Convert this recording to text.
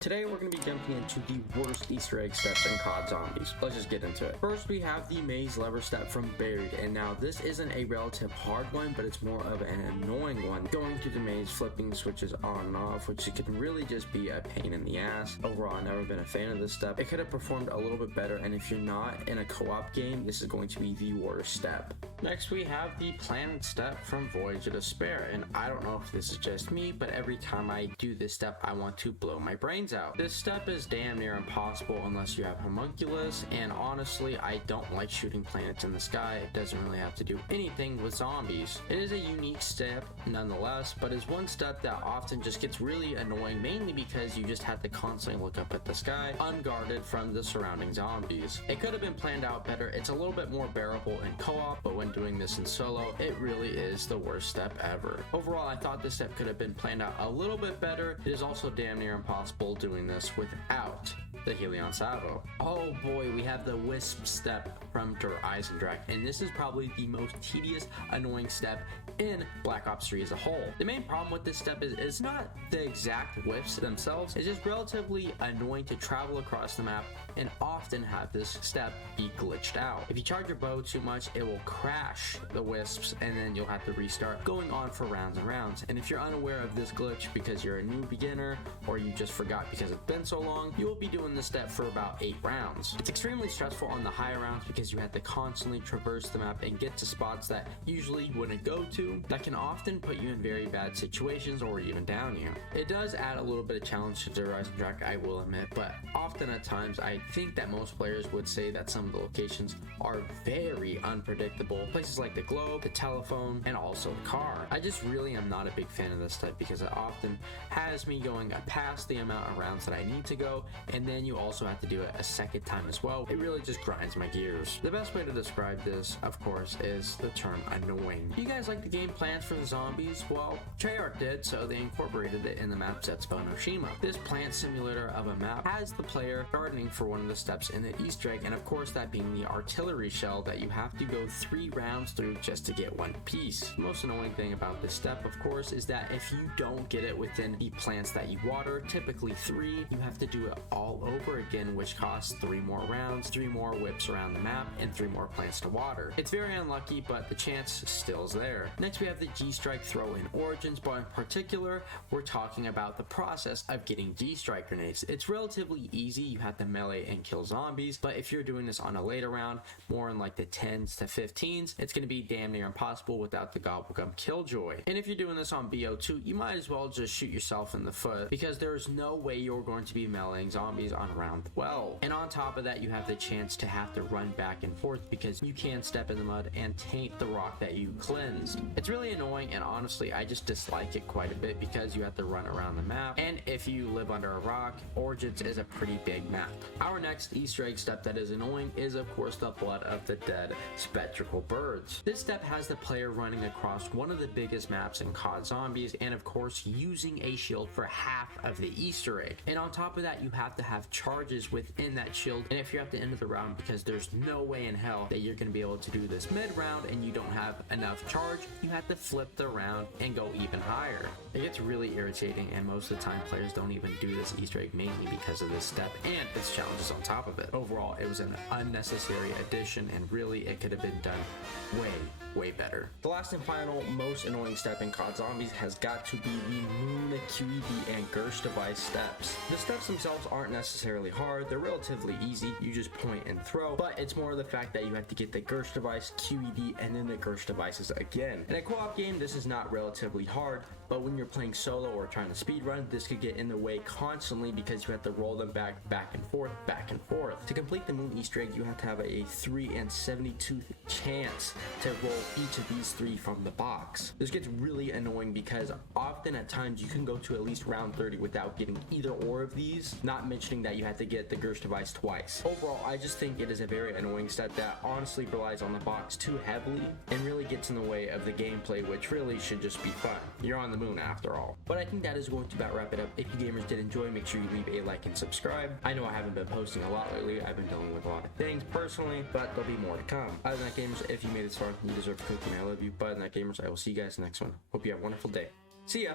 Today we're going to be jumping into the worst Easter egg steps in COD Zombies. Let's just get into it. First we have the maze lever step from Buried, and now this isn't a relative hard one, but it's more of an annoying one. Going through the maze, flipping switches on and off, which can really just be a pain in the ass. Overall, I've never been a fan of this step. It could have performed a little bit better, and if you're not in a co-op game, this is going to be the worst step. Next we have the planet step from Voyager to Spare, and I don't know if this is just me, but every time I do this step, I want to blow my brains out. This step is damn near impossible unless you have homunculus, and honestly I don't like shooting planets in the sky. It doesn't really have to do anything with zombies. It is a unique step nonetheless, but is one step that often just gets really annoying, mainly because you just have to constantly look up at the sky unguarded from the surrounding zombies. It could have been planned out better. It's a little bit more bearable in co-op, but when doing this in solo, it really is the worst step ever. Overall, I thought this step could have been planned out a little bit better. It is also damn near impossible doing this without the Helion Salvo. Oh boy, we have the Wisp Step from Eisendrache, and this is probably the most tedious, annoying step in Black Ops 3 as a whole. The main problem with this step is it's not the exact whips themselves, it's just relatively annoying to travel across the map and often have this step be glitched out. If you charge your bow too much, it will crash the wisps and then you'll have to restart, going on for rounds and rounds. And if you're unaware of this glitch because you're a new beginner or you just forgot because it's been so long, you will be doing this step for about 8 rounds. It's extremely stressful on the higher rounds because you have to constantly traverse the map and get to spots that usually you wouldn't go to, that can often put you in very bad situations or even down you. It does add a little bit of challenge to Eisendrache, I will admit, but often at times I think that most players would say that some of the locations are very unpredictable. Places like the globe, the telephone, and also the car. I just really am not a big fan of this type because it often has me going past the amount of rounds that I need to go, and then you also have to do it a second time as well. It really just grinds my gears. The best way to describe this, of course, is the term annoying. Do you guys like the game Plants for the Zombies? Well, Treyarch did, so they incorporated it in the map sets Funoshima. This plant simulator of a map has the player gardening for one of the steps in the Easter egg, and of course that being the artillery shell that you have to go 3 rounds through just to get one piece. The most annoying thing about this step, of course, is that if you don't get it within the plants that you water, typically 3, you have to do it all over again, which costs 3 more rounds, 3 more whips around the map, and 3 more plants to water. It's very unlucky, but the chance still is there. Next we have the G-Strike throw in Origins, but in particular we're talking about the process of getting G-Strike grenades. It's relatively easy. You have to melee and kill zombies, but if you're doing this on a later round, more in like the 10s to 15s, it's going to be damn near impossible without the Gobblegum Killjoy. And if you're doing this on BO2, you might as well just shoot yourself in the foot because there's no way you're going to be meleeing zombies on round 12. And on top of that, you have the chance to have to run back and forth because you can step in the mud and taint the rock that you cleansed. It's really annoying, and honestly I just dislike it quite a bit because you have to run around the map, and if you live under a rock, Origins is a pretty big map. Our next Easter egg step that is annoying is of course the Blood of the Dead Spectral Birds. This step has the player running across one of the biggest maps in COD Zombies, and of course using a shield for half of the Easter egg. And on top of that, you have to have charges within that shield, and if you're at the end of the round, because there's no way in hell that you're going to be able to do this mid-round and you don't have enough charge, you have to flip the round and go even higher. It gets really irritating, and most of the time players don't even do this Easter egg mainly because of this step and its challenges on top of it. Overall, it was an unnecessary addition, and really it could have been done way better. The last and final most annoying step in COD Zombies has got to be the Moon, QED, and Gersh device steps. The steps themselves aren't necessarily hard, they're relatively easy, you just point and throw, but it's more the fact that you have to get the Gersh device, QED, and then the Gersh devices again. In a co-op game, this is not relatively hard, but when you're playing solo or trying to speedrun, this could get in the way constantly because you have to roll them back and forth. To complete the Moon Easter egg, you have to have a 3 in 72 chance to roll each of these 3 from the box. This gets really annoying because often at times you can go to at least round 30 without getting either or of these, not mentioning that you have to get the Gersh device twice. Overall, I just think it is a very annoying step that honestly relies on the box too heavily and really gets in the way of the gameplay, which really should just be fun. You're on the moon after all. But I think that is going to about wrap it up. If you gamers did enjoy, make sure you leave a like and subscribe. I know I haven't been posting a lot lately. I've been dealing with a lot of things personally, but there'll be more to come. Other than that, gamers, if you made it this far, you deserve a cookie and I love you. But other than that, gamers, I will see you guys in the next one. Hope you have a wonderful day. See ya!